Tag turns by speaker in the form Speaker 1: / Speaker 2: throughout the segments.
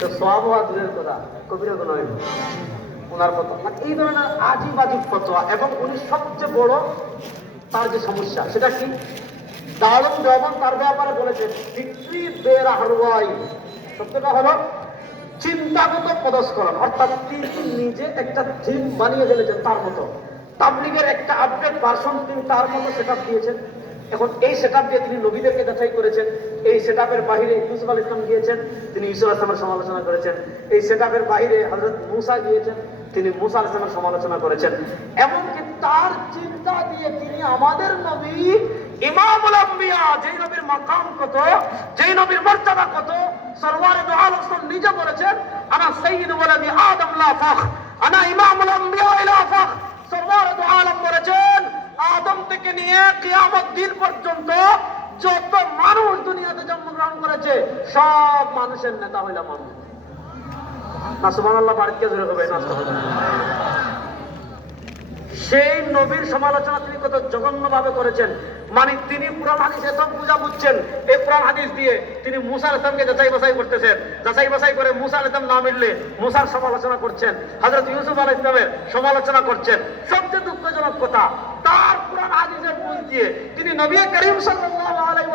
Speaker 1: তো সব হওয়া দূরের কথা কবিরা হইল ওনার ফতোয়া মানে এই ধরনের আজিব আজিব ফতোয়া। এবং উনি সবচেয়ে বড় তার যে সমস্যা, সেটা কি? দারুণ জবন তার ব্যাপারে বলেছেন ফিক্রি বের হারওয়াই শব্দটা হলো, চিন্তাগত পদস্করণ অর্থাৎ তিনি নিজে একটা থিম বানিয়ে ফেলেছেন তার মতো। তাবলিগের একটা আপডেট ভার্সন তিনি তার মতো সেটা দিয়েছেন। এখন এই সেট দিয়ে তিনি নবীদেরকে যাচাই করেছেন, এই সেট বাইরে ইউসুফ আল ইসলাম গিয়েছেন, তিনি ইউসুফ আসলামের সমালোচনা করেছেন। এই সেট বাইরে হজরত মুসা গিয়েছেন, তিনি মুসা আল ইসলামের সমালোচনা করেছেন। এমনকি তার চিন্তা দিয়ে তিনি আমাদের নবী, ইমামুল আম্বিয়া, যেই নবীর মাকাম কত, যেই নবীর মর্যাদা কত, সরওয়ারে নিজে বলেছেন, আনা সাইয়্যিদু ওয়ালাদি আদম লা আনা ইমামুল আম্বিয়া সরওয়ারে আলম বলেছেন আদম থেকে নিয়ে কিয়ামত দিন পর্যন্ত যত মানুষ দুনিয়াতে জন্মগ্রহণ করেছে, সব মানুষের নেতা হইলাম আমি সেই নবীর সমালোচনা তিনি কত জঘন্য ভাবে করেছেন। মানে তিনি পুরান হাদিস এত পূজা বুঝছেন, এই পুরান হাদিস দিয়ে তিনি মুসার ইসলামকে যাচাই বাছাই করতেছেন। যাচাই বাছাই করে মুসা আল ইসলাম না মিললে মুসার সমালোচনা করছেন। হজরত ইউসুফ আল ইসলামের সমালোচনা করছেন। সবচেয়ে দুঃখজনক কথা তার পুরান হাদিসের বুঝ দিয়ে তিনি নবী করিম সাল্লাল্লাহু আলাইহি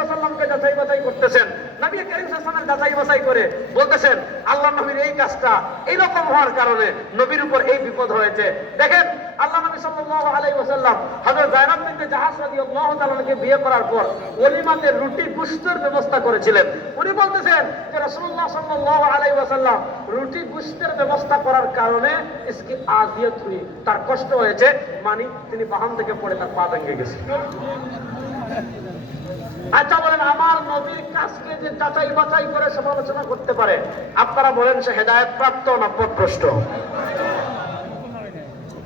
Speaker 1: যাচাই বাছাই করতেছেন। নবী করিম সাল্লাল্লাহু যাচাই বাছাই করে বলতেছেন, আল্লাহ নবীর এই কাজটা এইরকম হওয়ার কারণে নবীর উপর এই বিপদ হয়েছে। দেখেন, আল্লাহ নবী সাল্লাল্লাহু আলাইহি বিয়ে করার পর ওলিমাতে রুটি পুষ্টের ব্যবস্থা করেছিলেন। উনি বলতেছেন যে রাসূলুল্লাহ সাল্লাল্লাহু আলাইহি ওয়াসাল্লাম রুটি গুস্তের ব্যবস্থা করার কারণে ইসকি আজিয়ত হুই তার কষ্ট হয়েছে মানে তিনি বাহন থেকে পড়ে তার পা ভেঙে গেছে। আচ্ছা বলেন, আমার নবীর কাজকে যে যাচাই বাছাই করে সমালোচনা করতে পারে, আপনারা বলেন সে হেদায়ত প্রাপ্ত না পথভ্রষ্ট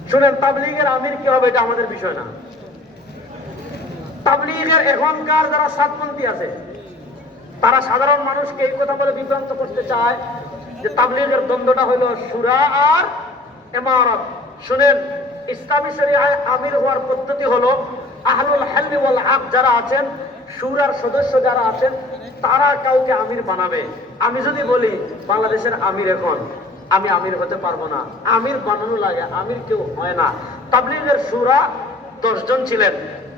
Speaker 1: শুনেন, তাবলিগের আমির কি হবে এটা আমাদের বিষয় না। তাবলিগের এখনকার যারা সাতপন্থী আছে তারা সাধারণ মানুষকে এই কথা বলে বিভ্রান্ত করতে চায় যে তাবলিগের দ্বন্দ্বটা হইল সুরা আর এমারত শুনেন, ইসলামী শরিয়ায় আমির হওয়ার পদ্ধতি হলো আহলুল হাল্লি ওয়াল আক যারা আছেন, সুরার সদস্য যারা আছেন, তারা কাউকে আমির বানাবে। আমি যদি বলি, বাংলাদেশের আমির এখন, আমি আমির হতে পারব না। আমির বানানো লাগে, আমির কেউ হয় না। তাবলিগের সুরা দশজন ছিলেন।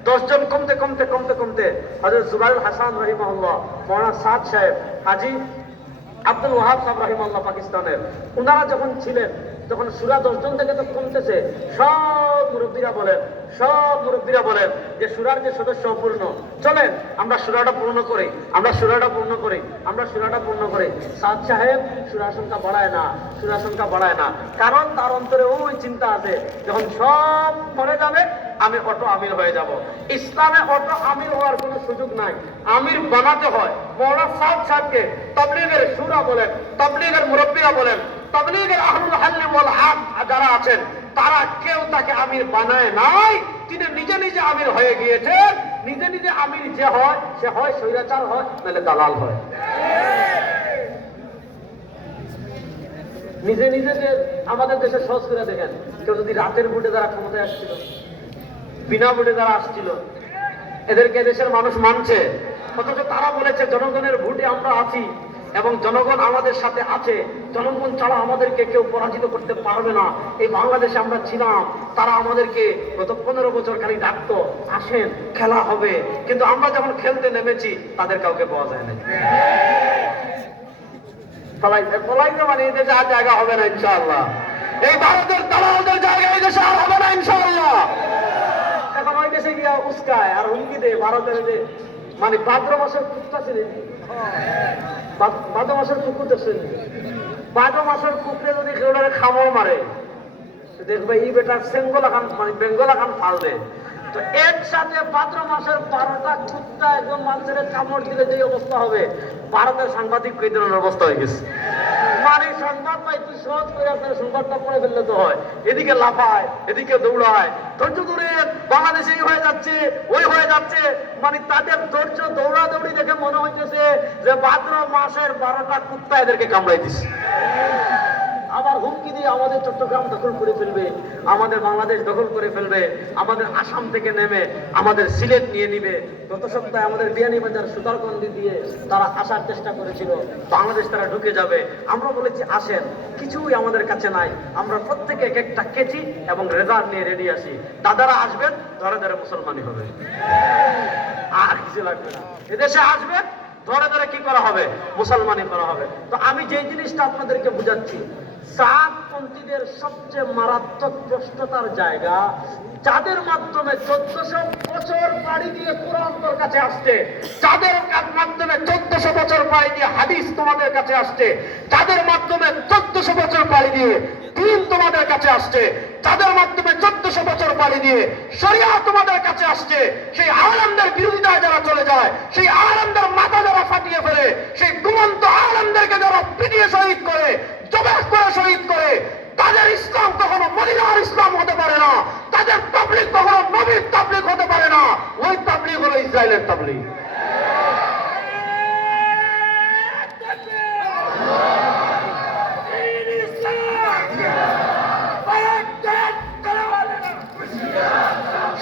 Speaker 1: দশজন কমতে কমতে কমতে কমতে হজরত জুবাইল হাসান রহিমাহুল্লাহ মৌলানা সাদ সাহেব, হাজি আব্দুল ওয়াহাব সাহেব রহিমাল্লাহ পাকিস্তানের ওনারা যখন ছিলেন, তখন সুরা দশজন থেকে তো কমতেছে। সব মুরব্বীরা বলেন, সব মুরব্বীরা বলেন যে সুরার যে সদস্য অপূর্ণ। চলেন, আমরা সুরাটা পূর্ণ করি, আমরা সুরাটা পূর্ণ করি, আমরা সুরাটা পূর্ণ করি। সাদ সাহেব সুরা সংখ্যা বাড়ায় না, সুরা সংখ্যা বাড়ায় না। কারণ তার অন্তরে ওই চিন্তা আছে, যখন সব মরে যাবে আমি অটো আমির হয়ে যাব। ইসলামে অটো আমির হওয়ার কোনো সুযোগ নাই। আমির বানাতে হয়। মৌলা সাদ সাহেবকে তবলিগের সুরা বলেন, তবলিগের মুরব্বীরা বলেন, তবলিগের হাল্লি ওয়াল আক যারা আছেন, তারা কেউ তাকে আমির বানায় নাই। তিনি নিজে নিজে আমির হয়ে গিয়েছেন। নিজে নিজে আমির যে হয়, সে হয়, স্বৈরাচার হয়, নাহলে দালাল হয়। নিজে নিজে যে আমাদের দেশে সহজ করে দেখেন, কেউ যদি রাতের বুটে দ্বারা ক্ষমতায় আসছিল বিনা ভোটে যারা আসছিল, এদেরকে দেশের মানুষ মানছে। অথচ তারা বলেছে, জনগণের ভোটে আমরা আছি এবং জনগণ আমাদের সাথে আছে। জনগণ ছাড়া আমাদেরকে কেউ পরাজিত করতে পারবে না। এই বাংলাদেশে আমরা ছিলাম। তারা আমাদেরকে গত পনেরো বছর খালি ডাকতো, আসেন, খেলা হবে। কিন্তু আমরা যখন খেলতে নেমেছি, তাদের কাউকে পাওয়া যায় না পলাইতে পলাইতে মানে এই দেশে আর জায়গা হবে না ইনশাআল্লাহ। এই ভারতের দালালদের জায়গা এই দেশে আর হবে না ইনশাআল্লাহ। এখন গিয়া উস্কায় আর হুমকি দেয় ভারতের যে মানে ভাদ্র মাসের কুকুরটা ছিলেন ভাদ্র মাসের কুকুর দেখছেন ভাদ্র মাসের কুকুরে যদি কেউ খামড় মারে দেখবে এই বেটার সেঙ্গলা খান মানে বেঙ্গলা খান ফালবে তো একসাথে ভাদ্র মাসের বারোটা কুত্তা একদম মানুষের কামড় দিলে যে অবস্থা হবে, ভারতের সাংবাদিক কইদের অবস্থা হয়ে গেছে। মানে সংবাদ একটু সহজ করে আপনার সংবাদটা পড়ে ফেললে তো হয়। এদিকে লাফায়, এদিকে দৌড়ায়। ধৈর্য ধরে বাংলাদেশে হয়ে যাচ্ছে, ওই হয়ে যাচ্ছে। মানে তাদের ধৈর্য দৌড়াদৌড়ি দেখে মনে হইতেছে যে ভাদ্র মাসের বারোটা কুত্তা এদেরকে কামড়াই দিচ্ছে আবার হুমকি দিয়ে আমাদের চট্টগ্রাম দখল করে ফেলবে, আমাদের বাংলাদেশ দখল করে ফেলবে, আমাদের আসাম থেকে নেমে আমাদের সিলেট নিয়ে নিবে। গত সপ্তাহে আমাদের বিয়ানীবাজার সুতারকন্দি দিয়ে তারা আসার চেষ্টা করেছিল, বাংলাদেশ তারা ঢুকে যাবে। আমরা বলেছি, আসেন, কিছুই আমাদের কাছে নাই। আমরা প্রত্যেকে এক একটা কেচি এবং রেজার নিয়ে রেডি আসি দাদারা আসবেন, ধরে ধরে মুসলমানই হবে। আর কিছু লাগবে না। এদেশে আসবে ধরে ধরে কি করা হবে? মুসলমানি করা হবে। তো আমি যে জিনিসটা আপনাদেরকে বুঝাচ্ছি সাতপন্থীদের সবচেয়ে মারাত্মক প্রশ্নতার জায়গা, যাদের মাধ্যমে চোদ্দশো বছর পাড়ি দিয়ে কোরআন তোর কাছে আসছে, যাদের মাধ্যমে চোদ্দশো বছর পাড়ি দিয়ে হাদিস তোমাদের কাছে আসছে, যাদের মাধ্যমে চোদ্দশো বছর পাড়ি দিয়ে দিন তোমাদের কাছে আসছে, যাদের মাধ্যমে চোদ্দশো বছর পাড়ি দিয়ে শরিয়া তোমাদের কাছে আসছে, সেই আলমদের বিরোধিতায় যারা চলে যায়, সেই আলমদের মাথা যারা ফাটিয়ে ফেলে, সেই ঘুমন্ত আলমদেরকে যারা পিটিয়ে শহীদ করে জবাব করে শহীদ করে। তাদের ইসলাম কখনো মদিনার ইসলাম হতে পারে না। তাদের তাবলিক কখনো নবীর তাবলিক হতে পারে না। ওই তাবলিক হলো ইসরায়েলের তাবলিক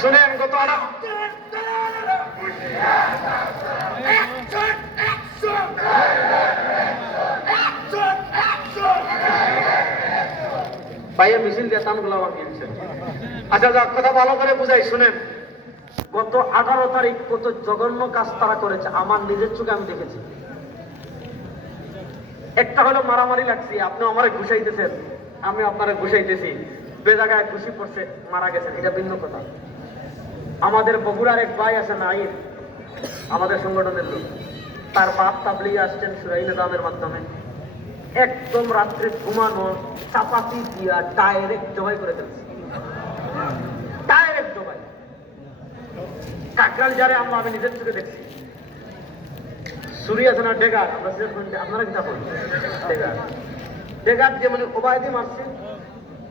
Speaker 1: শুনেন আড়া পায়ে মিছিল দিয়ে তানগুলো আমার কিনছে আচ্ছা যাক, কথা ভালো করে বুঝাই, শুনেন। গত আঠারো তারিখ কত জঘন্য কাজ তারা করেছে, আমার নিজের চোখে আমি দেখেছি। একটা হলো মারামারি লাগছে, আপনি আমারে ঘুষাইতেছেন, আমি আপনারে ঘুষাইতেছি। বেজাগায় ঘুষি পড়ছে, মারা গেছেন, এটা ভিন্ন কথা। আমাদের বগুড়ার এক ভাই আছে আইন আমাদের সংগঠনের লোক। তার বাপ তাবলিগে আসছেন সুরাই নিজামের মাধ্যমে। একদম রাত্রে ঘুমানো চাপাতি দিয়া ডাইরেক্ট জবাই করে ফেলছে। ডাইরেক্ট জবাই। কাকরাল যারে আমরা আমি নিজের চোখে দেখছি। সুরি আছে না ডেগার আমরা বলছি, আপনারা কি তখন ডেগার। ডেগার যে মানে ওবায়দি মারছে।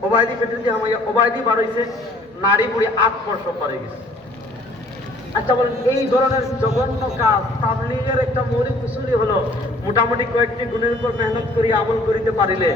Speaker 1: ওবায়দি পেটে দিয়ে আমার ওবায়দি বার হইছে নারী বুড়ি আট পরে গেছে। আচ্ছা বলেন, এই ধরনের জঘন্য কাজ, তাবলিগের একটা মৌলিক উসুলি হলো মোটামুটি কয়েকটি গুণের উপর মেহনত করি আমল করিতে পারিলে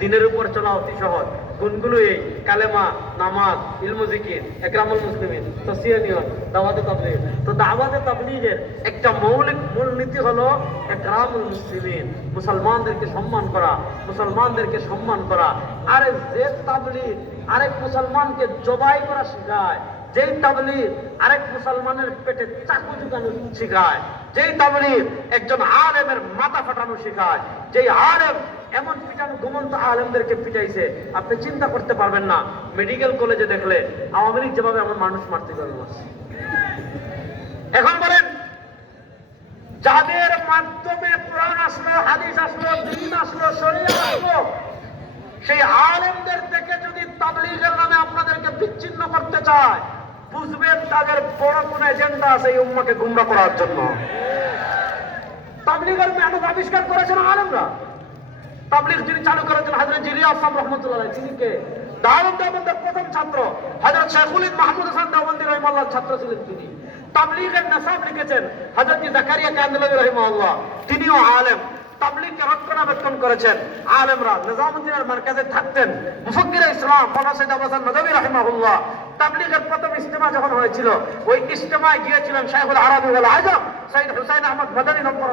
Speaker 1: দিনের উপর চলা অতি সহজ। গুণগুলো এই, কালেমা, নামাজ, ইলমু জিকির, একরামুল মুসলিমিন তসিয়ানিয়ত দাওয়াতে তাবলিগ। তো দাওয়াতে তাবলিগের একটা মৌলিক মূলনীতি হলো একরামুল মুসলিমিন, মুসলমানদেরকে সম্মান করা, মুসলমানদেরকে সম্মান করা। আরে যে তাবলিগ আরেক মুসলমানকে জবাই করা শেখায় যেই তাবলিগ আরেক মুসলমানের পেটে চাকু ঢুকানো শেখায়, যেই তাবলিগ একজন আলেমের মাথা ফাটানো শিখায়, যেই আলেম এমন পিটানো ঘুমন্ত আলেমদেরকে পিটাইছে, আপনি চিন্তা করতে পারবেন না। মেডিকেল কলেজে দেখলে আওয়ামী লীগ যেভাবে আমার মানুষ মারতে পারবে এখন বলেন, যাদের মাধ্যমে কোরআন আসলো, হাদিস আসলো, দিন আসলো, শরীয়ত আসলো, সেই আলেমদের থেকে যদি তাবলিগের নামে আপনাদেরকে বিচ্ছিন্ন করতে চায় বুঝবেন, তাদের বড় কোন এজেন্ডা আছে এই উম্মাকে গুমরা করার জন্য। তাবলিগের মেহনত আবিষ্কার করেছেন আলেমরা। তাবলিগ যিনি চালু করেছেন হাজরত জিরিয়া আসাম রহমতুল্লাহ তিনি কে? প্রথম ছাত্র শেখুল মাহমুদ হাসান ছাত্র ছিলেন তিনি। তাবলিগের লিখেছেন হযরত জাকারিয়া কান্দলবি তিনিও আলেম। তাবলিগকে রক্ষণাবেক্ষণ করেছেন আলেমরা। নিজামুদ্দিনের মার্কাজে থাকতেন মুফক্কির ইসলাম তাবলিগের প্রথম ইস্তেমা যখন হয়েছিল, ওই ইস্তেমায় গিয়েছিলেন শাহুল আরবি ওয়াল আজম, সৈয়দ হুসাইন আহমদ ভদানী নম্বর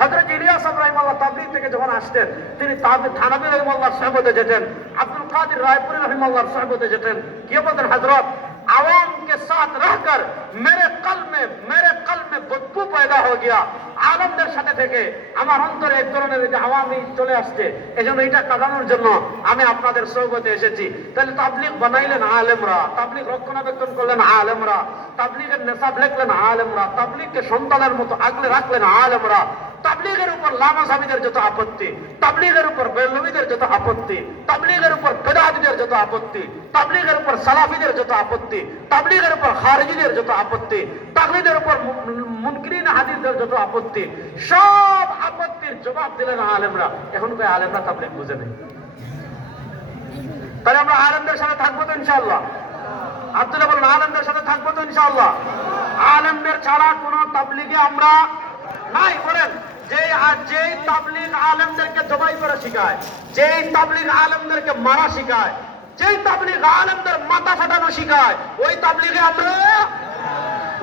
Speaker 1: হযরত ইলিয়াস রহিমাল্লাহ তাবলিগ থেকে যখন আসতেন, তিনি থানাবী রাহিমাহুল্লাহর সহবতে যেতেন, আব্দুল কাদির রায়পুরি রহিমাল্লাহ সহবতে যেতেন। কে বলতেন, হযরত आवाम के साथ रहकर मेरे कल में मेरे कल में बदबू पैदा हो गया আলমদের সাথে থেকে আমার অন্তরে এক ধরনের যে আওয়ামী চলে আসছে এজন্য এটা কাটানোর জন্য আমি আপনাদের সৌগতে এসেছি তাহলে তাবলিগ বানাইলেন আলেমরা তাবলিগ রক্ষণাবেক্ষণ করলেন আলেমরা তাবলিগের নেশাব লেখলেন আলেমরা, তাবলিগকে সন্তানের মতো আগলে রাখলেন আলেমরা। তাবলিগের উপর লামাসাবিদের যত আপত্তি, তাবলিগের উপর বেলনবীদের যত আপত্তি, তাবলিগের উপর বেদাদিদের যত আপত্তি, তাবলিগের উপর সালাফিদের যত আপত্তি, তাবলিগের উপর খারিজিদের যত আপত্তি, তাকলিদের উপর মুনকিরিন হাদিসদের যত আপত্তি, সব আপত্তির জবাব দিলেন আলেমরা। এখন কই আলেমরা তাবলিগ বুঝে নেই। তাহলে আমরা আলেমদের সাথে থাকব তো ইনশাআল্লাহ। আব্দুল্লাহ বলেন আলেমদের সাথে থাকব তো ইনশাআল্লাহ। আলেমদের ছাড়া কোন তাবলিগে আমরা নাই বলেন যে যেই তাবলিগ আলেমদেরকে জবাই করা শিখায় যেই তাবলিগ আলেমদেরকে মারা শিখায় যেই তাবলিগ আলেমদের মাথা ফাটানো শিখায় ওই তাবলিগে আমরা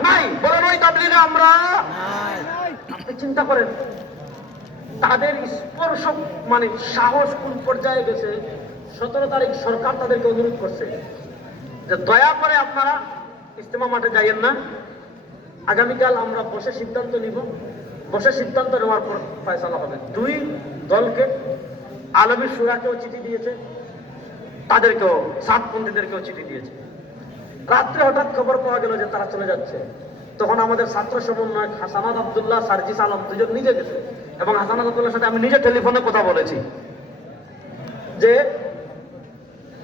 Speaker 1: নাই বলেন ওই তাবলিগে আমরা আপনি চিন্তা করেন তাদের স্পর্শ মানে সাহস কোন পর্যায়ে গেছে? সতেরো তারিখ সরকার তাদেরকে অনুরোধ করছে। যে দয়া করে আপনারা ইস্তেমা মাঠে যাইয়েন না। আগামীকাল আমরা বসে সিদ্ধান্ত নিব। বসে সিদ্ধান্ত নেওয়ার পর ফয়সালা হবে। দুই দলকে আলমী সুরাকেও চিঠি দিয়েছে, তাদেরকেও, সাতপন্থীদেরকেও চিঠি দিয়েছে। রাত্রে হঠাৎ খবর পাওয়া গেল যে তারা চলে যাচ্ছে। তখন আমাদের ছাত্র সমন্বয়ক হাসানাদ আবদুল্লাহ, সার্জিস আলম দুজন নিজে গেছে। এবং হাসানাদ আবদুল্লাহর সাথে আমি নিজে টেলিফোনে কথা বলেছি যে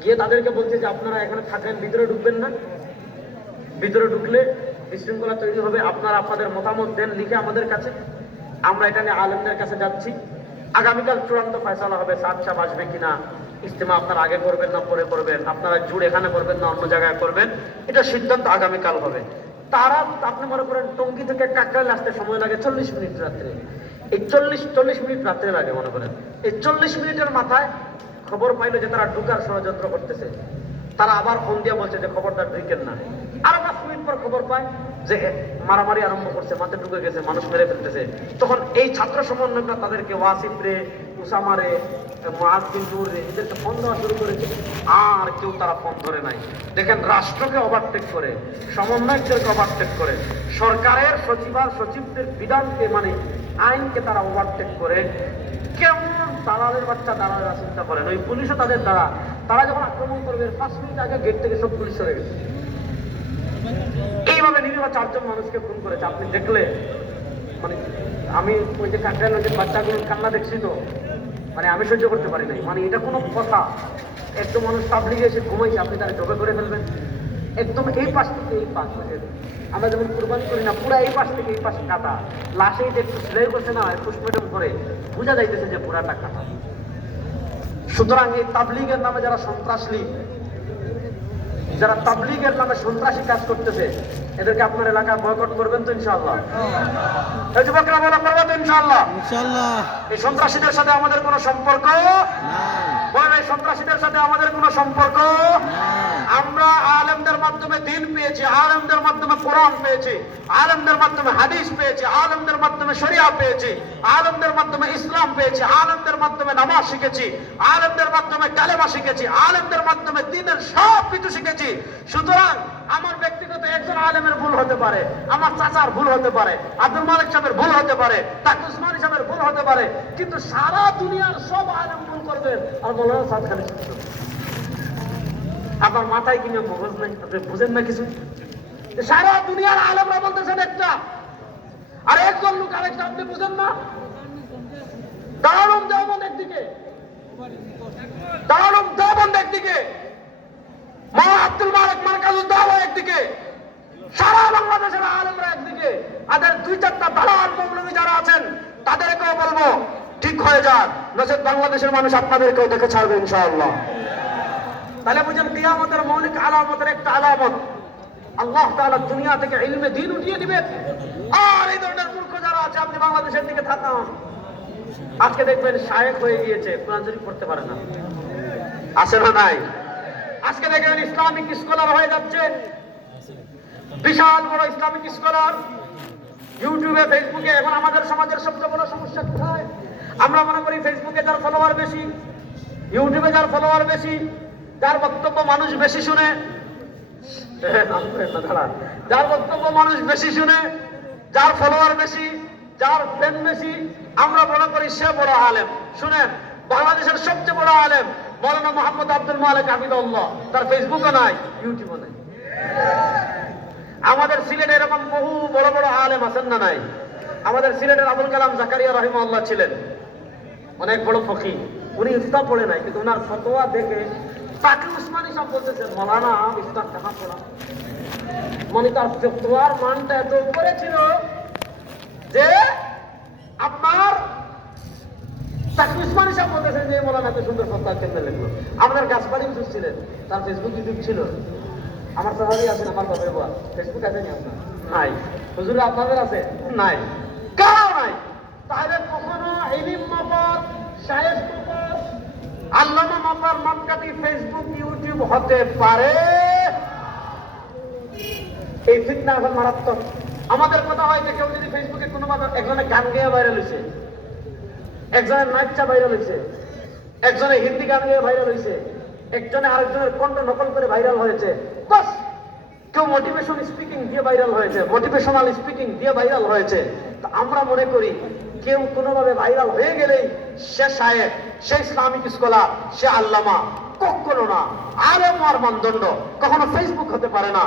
Speaker 1: গিয়ে তাদেরকে বলছে যে আপনারা এখানে থাকেন, ভিতরে ঢুকবেন না। ভিতরে ঢুকলে বিশৃঙ্খলা তৈরি হবে। আপনারা আপনাদের মতামত দেন, লিখে আমাদের কাছে। আমরা এটা নিয়ে আলেমদের কাছে যাচ্ছি। আগামীকাল চূড়ান্ত ফয়সালা হবে, সাত সাপ আসবে কিনা। ইস্তেমা আপনারা আগে করবেন না, পরে করবেন। আপনারা জুড় এখানে করবেন না, অন্য জায়গায় করবেন। এটা সিদ্ধান্ত আগামীকাল হবে। তারা, আপনি মনে করেন, টঙ্গি থেকে কাকরাইল আসতে সময় লাগে চল্লিশ মিনিট রাত্রে। এই চল্লিশ চল্লিশ মিনিট রাত্রে লাগে মনে করেন। এই চল্লিশ মিনিটের মাথায় খবর পাইলো যে তারা ঢুকার ষড়যন্ত্র করতেছে। তারা আবার ফোন দিয়ে বলছে যে খবরটা ঢুকেন না। আরও পাঁচ মিনিট পর খবর পায় যে মারামারি আরম্ভ করছে, মাঠে ঢুকে গেছে, মানুষ মেরে ফেলতেছে। তখন এই ছাত্র সমন্বয়করা তাদেরকে ওয়াসিফ রে উসামারে ফোন শুরু করেছে। আর কেউ তারা ফোন ধরে নাই। দেখেন, রাষ্ট্রকে ওভারটেক করে, সমন্বয়কদেরকে ওভারটেক করে, সরকারের সচিবার সচিবদের বিধানকে মানে আইনকে তারা ওভারটেক করে। কেমন দালালের বাচ্চা দালালেরা চিন্তা করেন? ওই পুলিশও তাদের দ্বারা। তারা যখন আক্রমণ করবে, পাঁচ মিনিট আগে গেট থেকে সব পুলিশ গেছে। এইভাবে নিরীহ চারজন মানুষকে খুন করেছে। আপনি দেখলে মানে আমি ওই যে কাকরাইল নদীর বাচ্চাগুলোর কান্না দেখছি তো মানে আমি সহ্য করতে পারি নাই। মানে এটা কোনো কথা। একদম মানুষ পাবলিকে এসে ঘুমাইছে, আপনি তারা জবে করে ফেলবেন। একদম এই পাশ থেকে এই পাশ আমরা যেমন কুরবানি করি না পুরা এই পাশ থেকে এই পাশ কাটা। লাশে যে একটু সেলাই করছে না পুষ্পটম করে বোঝা যাইতেছে যে পুরাটা কাটা। সুতরাং এই তাবলিগের নামে যারা সন্ত্রাসী যারা তাবলিগের নামে সন্ত্রাসী কাজ করতেছে এদেরকে আপনার এলাকায় বয়কট করবেন তো ইনশাআল্লাহ। এই যুবকরা বলা করব তো ইনশাআল্লাহ।
Speaker 2: ইনশাল্লাহ
Speaker 1: এই সন্ত্রাসীদের সাথে আমাদের কোনো সম্পর্ক
Speaker 2: নাই।
Speaker 1: মাধ্যমে দিনের সব কিছু শিখেছি। সুতরাং আমার ব্যক্তিগত একজন আলেমের ভুল হতে পারে, আমার চাচার ভুল হতে পারে ভুল হতে পারে ভুল হতে পারে, কিন্তু সারা দুনিয়ার সব আলেম করবেন আর মৌলানা সাদ খালি আপনার মাথায় কিনে মগজ নাই? আপনি বুঝেন না কিছু? সারা দুনিয়ার আলমরা বলতেছেন একটা। আর একজন লোক আরেকটা, আপনি বুঝেন না? দারুম দেওবন্দ একদিকে। দারুম দেওবন্দ একদিকে। মা আব্দুল মালিক মার্কাজুল দাওয়া একদিকে। সারা বাংলাদেশের আলমরা একদিকে। তাদের দুই চারটা দালাল মৌলবী যারা আছেন, তাদেরকেও বলব ঠিক হয়ে যান নচেত বাংলাদেশের মানুষ আপনাদেরকেও দেখে ছাড়বে ইনশাআল্লাহ। তাহলে বুঝেন, কিয়ামতের মৌলিক আলামতের একটা আলামত। আল্লাহ তাআলা দুনিয়া থেকে ইলমে দিন উঠিয়ে দিবেন আর এই ধরনের মূর্খ যারা আছে, আপনি বাংলাদেশের দিকে থাকান আজকে দেখবেন শায়েক হয়ে গিয়েছে, কোরআন শরীফ পড়তে পারে না। আছে না নাই? আজকে দেখবেন ইসলামিক স্কলার হয়ে যাচ্ছে। বিশাল বড় ইসলামিক স্কলার। ইউটিউবে, ফেসবুকে, এখন আমাদের সমাজের সবচেয়ে বড় সমস্যা কোথায়? আমরা মনে করি ফেসবুকে যার ফলোয়ার বেশি, ইউটিউবে যার ফলোয়ার বেশি, যার বক্তব্য মানুষ বেশি শুনে। যার বক্তব্য মানুষ বেশি শুনে, যার ফলোয়ার বেশি, যার ফ্যান বেশি, আমরা মনে করি সে বড় আলেম। শুনেন, বাংলাদেশের সবচেয়ে বড় আলেম মৌলানা মোহাম্মদ আব্দুল মালিক হামিদুল্লাহ তার ফেসবুকে নাই ইউটিউবে নাই। আমাদের সিলেটে এরকম বহু বড় বড় আলেম আছেন না নাই? আমাদের সিলেটের আবুল কালাম জাকারিয়া রহিমাল্লাহ ছিলেন। অনেক বড় ফকি উনি ইফতা পড়ে নাই, কিন্তু ওনার ফতোয়া দেখে তাকে উসমানী সব বলতেছেন মৌলানা, ইফতার কাহা পড়া মানে তার ফতোয়ার মানটা এত উপরে ছিল যে আপনার এত সুন্দর হুজুর ছিলেন, তার ফেসবুক ছিল। আমার সাহাবি আছেন, আমার বাবা ফেসবুক আছে। নাই। আছে? নাই। নাই। তাহলে আমাদের কথা হয় যে কেউ যদি ফেসবুকে গান গেয়ে ভাইরাল হয়েছে একজনের ভাইরাল হয়েছে একজনে হিন্দি গান গেয়ে ভাইরাল হয়েছে একজনে আরেকজনের কণ্ঠ নকল করে ভাইরাল হয়েছে কেউ মোটিভেশন স্পিকিং দিয়ে ভাইরাল হয়েছে মোটিভেশনাল স্পিকিং দিয়ে ভাইরাল হয়েছে। আমরা মনে করি কেউ কোনোভাবে ভাইরাল হয়ে গেলেই সে সাহেব সে ইসলামিক স্কলার সে আল্লামা, কখনো না। আলেম হওয়ার মানদণ্ড কখনো ফেসবুক হতে পারে না।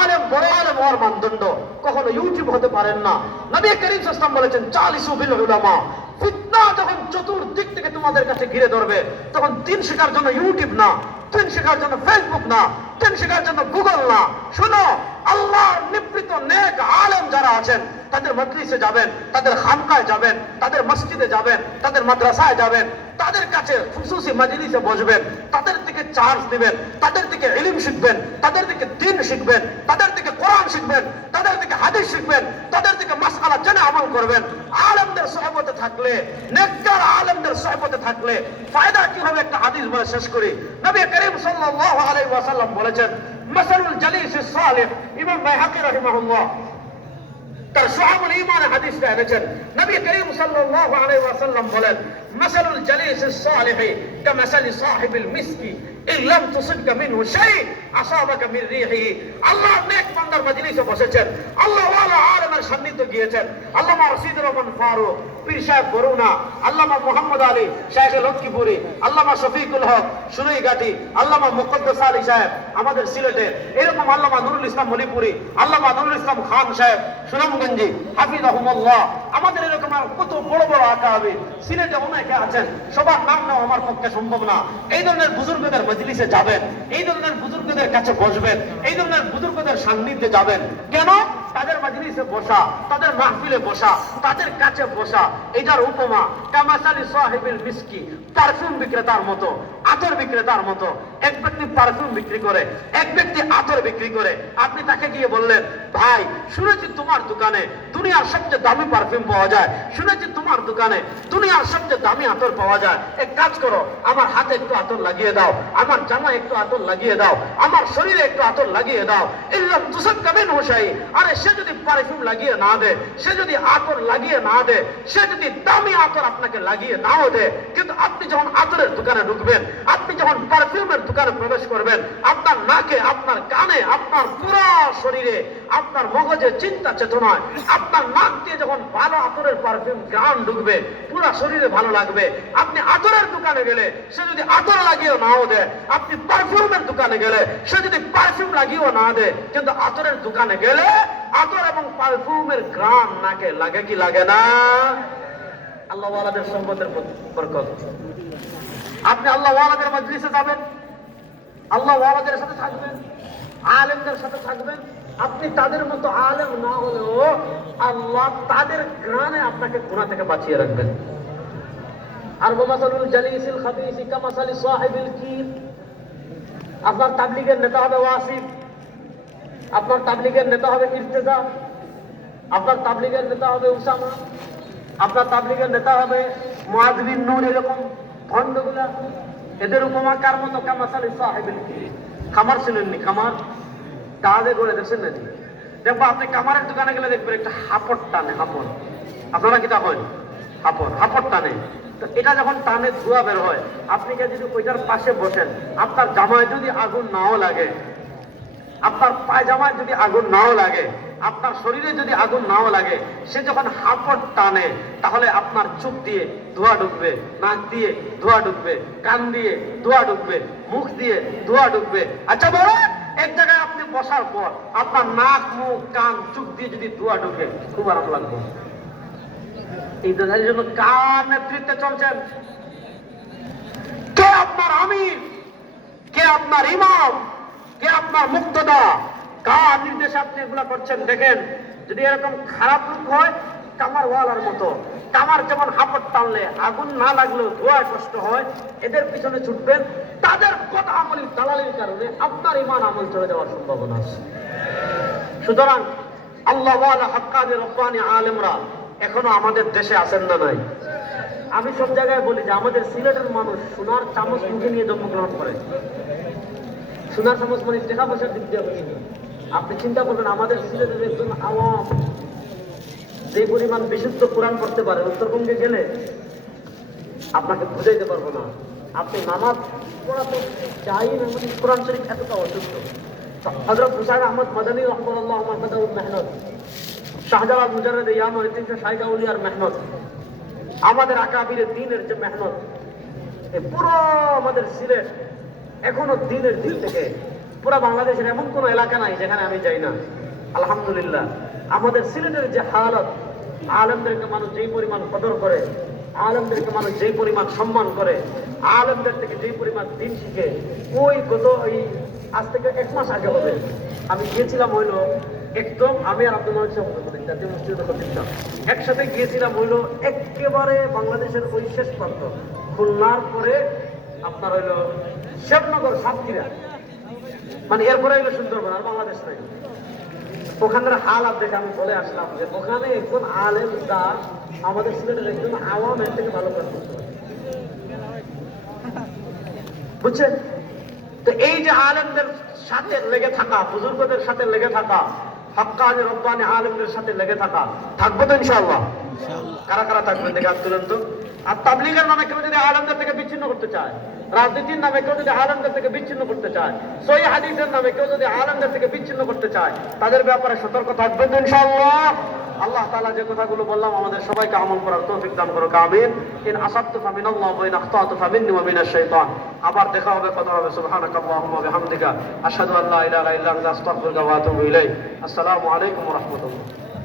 Speaker 1: আলেম, বড় আলেম হওয়ার মানদণ্ড কখনো ইউটিউব হতে পারেন না। নবী করিম ইসলাম বলেছেন, চালিস বিল উলামা। ফিতনা যখন চতুর্দিক থেকে তোমাদের কাছে ঘিরে ধরবে, তখন দিন শেখার জন্য ইউটিউব না, দিন শেখার জন্য ফেসবুক না শেখার জন্য গুগল না। শুনো, আল্লাহর নিবৃত নেক আলেম যারা আছেন, তাদের মজলিসে যাবেন, তাদের খানকায় যাবেন, তাদের মসজিদে যাবেন, তাদের মাদ্রাসায় যাবেন, তাদের কাছে খুশুসি মজলিসে বসবেন, তাদের থেকে চার্জ দিবেন, তাদের থেকে ইলিম শিখবেন, তাদের থেকে দিন শিখবেন, তাদের থেকে কোরআন শিখবেন, তাদের থেকে হাদিস শিখবেন, তাদের থেকে মাসআলা জেনে আমল করবেন। আলেমদের সহবতে থাকলে, নেককার আলেমদের সহবতে থাকলে, ফায়দা কি হবে একটা হাদিস বলে শেষ করি। নবী করিম সাল্লাল্লাহু আলাইহি ওয়াসাল্লাম বলেছেন মাসালুল জালিস সালেহ ইমাম বাইহাকি রাহিমাহুল্লাহ তার সোহাবুল ইমানে হাদিসটা এনেছেন নবী করিম সাল্লাল্লাহু আলাইহি ওয়াসাল্লাম বলেন মাসালুল জালিস সালেহ কামাসালি সাহিবিল মিসকি আল্লাহ আল্লাহ আমাদের সিলেটে, এরকম আল্লামা নুরুল ইসলাম মণিপুরি, আল্লামা নুরুল ইসলাম খান সাহেব, সুনামগঞ্জি হাফিজ আহমদুল্লাহ আমাদের এরকম কত বড় বড় আঁকা হবে সিলেটে অনেকে আছেন, সবার নাম নাও আমার পক্ষে সম্ভব না। এই ধরনের বুজুর্গদের মজলিসে যাবেন। এই ধরনের বুজুর্গদের কাছে বসবেন। এই ধরনের বুজুর্গদের সান্নিধ্যে যাবেন। কেন? তাদের মজলিসে বসা, তাদের মাহফিলে বসা, তাদের কাছে বসা, এটার উপমা, কামাসালি সাহেবের মিসকি পারফিউম বিক্রেতার মতো, আতর বিক্রেতার মতো। এক ব্যক্তি পারফিউম বিক্রি করে, এক ব্যক্তি আতর বিক্রি করে। আপনি তাকে গিয়ে বললেন, ভাই, শুনেছি তোমার দোকানে দুনিয়ার সবচেয়ে দামি পারফিউম পাওয়া যায়। শুনেছি তোমার দোকানে দুনিয়ার সবচেয়ে দামি আতর পাওয়া যায়। এক কাজ করো, আমার হাতে একটু আতর লাগিয়ে দাও, আমার জামা একটু আতর লাগিয়ে দাও, আমার শরীরে একটু আতর লাগিয়ে দাও। ইল্লাম তুসব কাবেন হোসাই আরে সে যদি পারফিউম লাগিয়ে না দেয় সে যদি আতর লাগিয়ে না দেয় সে যদি দামি আতর আপনাকে লাগিয়ে নাও দেয় কিন্তু আপনি যখন আতরের দোকানে ঢুকবেন, আপনি যখন পারফিউমের দোকানে প্রবেশ করবেন, আপনার নাকে, আপনার কানে, আপনার পুরো শরীরে আপনার মগজে চিন্তা চেতনায়, আপনার নাক দিয়ে যখন ভালো আতরের পারফিউম গান ঢুকবে, পুরো শরীরে ভালো লাগবে। আপনি আতরের দোকানে গেলে সে যদি আতর লাগিয়েও নাও দেয়, আপনি পারফিউমের দোকানে গেলে সে যদি পারফিউম লাগিয়েও না দেয়, কিন্তু আতরের দোকানে গেলে আতর এবং পারফিউমের গ্রাম নাকে লাগে কি লাগে না? আল্লাহ ওয়ালাদের সম্পদের বরকত। আপনি আল্লাহ ওয়ালাদের মজলিসে যাবেন, আল্লাহ ওয়ালাদের সাথে থাকবেন, আলেমদের সাথে থাকবেন আপনি তাদের মতো আলেম না হলেও আল্লাহ তাদের গ্রানে আপনাকে গুণা থেকে বাঁচিয়ে রাখবেন। আর মাসালুল জালিসিল খাবিসি কামাসালি সাহিবিল কির আপনার তাবলিগের নেতা হবে ওয়াসিফ। আপনার তাবলিগের নেতা হবে ইর্তেজা। আপনার তাবলিগের নেতা হবে উসামা। আপনার তাবলিগের নেতা হবে মুআযবিন নূর এরকম ভণ্ডগুলা। এদের উপমা কার মতো কামাসালি সাহেবের কি খামার ছিলেননি খামার। কাজে করে দেখছেন নাকি দেখব আপনি কামারের দোকানে গেলে দেখবেন একটা হাপড় টানে, হাপড়। আপনারা কিটা হয় হাপড় হাপড় টানে। তো এটা যখন টানে, ধোয়া বের হয়। আপনি যদি ওইটার পাশে বসেন, আপনার জামায় যদি আগুন নাও লাগে, আপনার পায়জামায় যদি আগুন নাও লাগে, আপনার শরীরে যদি আগুন নাও লাগে, সে যখন হাঁপড় টানে, তাহলে আপনার চোখ দিয়ে ধোয়া ঢুকবে, নাক দিয়ে ধোয়া ঢুকবে, কান দিয়ে ধোয়া ঢুকবে, মুখ দিয়ে ধোয়া ঢুকবে। আচ্ছা বড় এক জায়গায় আপনি বসার পর আপনার নাক, মুখ, কান, চোখ দিয়ে যদি ধোয়া ঢুকে, খুব আরাম লাগবে। এই দেশের জন্য কার নেতৃত্বে চলছেন? কে আপনার আমির? কে আপনার ইমাম? কে আপনার মুক্তদা? কার নির্দেশে আপনি এগুলা করছেন? দেখেন, যদি এরকম খারাপ লোক হয় কামার ওয়ালার মতো। কামার যেমন হাপড় টানলে আগুন না লাগলেও ধোয়া কষ্ট হয়, এদের পিছনে ছুটবেন। তাদের কথা আমলি দালালির কারণে আপনার ইমান আমল চলে যাওয়ার সম্ভাবনা আছে। সুতরাং আল্লাহ হাক্কানি রব্বানি আলেমরা এখনও আমাদের দেশে আছেন না নাই? আমি সব জায়গায় বলি যে আমাদের সিলেটের মানুষ সোনার চামচ মুখে নিয়ে জন্মগ্রহণ করে। সোনার চামচ মানে টাকা পয়সার দিক দিয়ে আপনি চিন্তা করবেন, আমাদের সিলেটের একজন আওয়াম যে পরিমাণ বিশুদ্ধ কোরআন পড়তে পারে, উত্তরবঙ্গে গেলে আপনাকে বুঝাইতে পারব না। আপনি নামাজ পড়াতে চাই মানে কোরআন শরীফ এতটা অসুস্থ হজরত হুসাইন আহমদ মাদানী রহমতুল্লাহ আমার মাদাউল মেহনত, শাহজালাল মুজারদ ইয়াম ঐতিহ্য শাহিদা উলিয়ার মেহনত, আমাদের আকাবিরের দিনের যে মেহনত পুরো আমাদের সিলেট এখনও দিনের দিন থেকে পুরো বাংলাদেশের এমন কোনো এলাকা নাই যেখানে আমি যাই না। আলহামদুলিল্লাহ, আমাদের সিলেটের যে হালত আলমদেরকে মানুষ যেই পরিমাণ কদর করে, আলমদেরকে মানুষ যেই পরিমাণ সম্মান করে, আলমদের থেকে যেই পরিমাণ দিন শিখে, ওই গত ওই আজ থেকে এক মাস আগে হবে। আমি গিয়েছিলাম হইল একদম, আমি আর আব্দুল মালিক জাতীয় মসজিদ একসাথে গিয়েছিলাম হইল একেবারে বাংলাদেশের ওই শেষ প্রান্ত, খুলনার পরে আপনার হইল শ্যামনগর, সাতক্ষীরা। মানে এরপরে হইল সুন্দরবন আর বাংলাদেশ নাই। ওখানের হালাত দেখে আমি বলে আসলাম যে ওখানে একজন আলেম দাস আমাদের সিলেটের একজন আওয়াম এর থেকে ভালো কাজ করতে বুঝছেন? তো এই যে আলেমদের সাথে লেগে থাকা বুজুর্গদের সাথে লেগে থাকা হক্কানি রব্বানি আলেমদের সাথে লেগে থাকা থাকব তো ইনশাআল্লাহ? কারা কারা থাকবেন দেখে তুলেন তো আর তাবলিগের নামে কেউ যদি আলেমদের থেকে বিচ্ছিন্ন করতে চায় রাজনীতির নামে কেউ যদি আলেমদের থেকে বিচ্ছিন্ন করতে চায় সই হাদিসের নামে কেউ যদি আলেমদের থেকে বিচ্ছিন্ন করতে চায়, তাদের ব্যাপারে সতর্ক থাকবেন ইনশাআল্লাহ। আল্লাহ তাআলা যে কথাগুলো বললাম, আমাদের সবাইকে আমল করার তৌফিক দান করুক, আমিন। ইন আসাদতু ফামিনাল্লাহ ওয়া ইন আখতাতু ফামিন্নি ওয়া মিনাশ শাইতান। আবার দেখা হবে, কথা হবে সুবহানাকা আল্লাহুম্মা বিহামদিকা। আশহাদু আল্লা ইলাহা ইল্লা আনতা আস্তাগফিরুকা ওয়া আতুবু ইলাইক। আসসালামু আলাইকুম ওয়া রাহমাতুল্লাহ।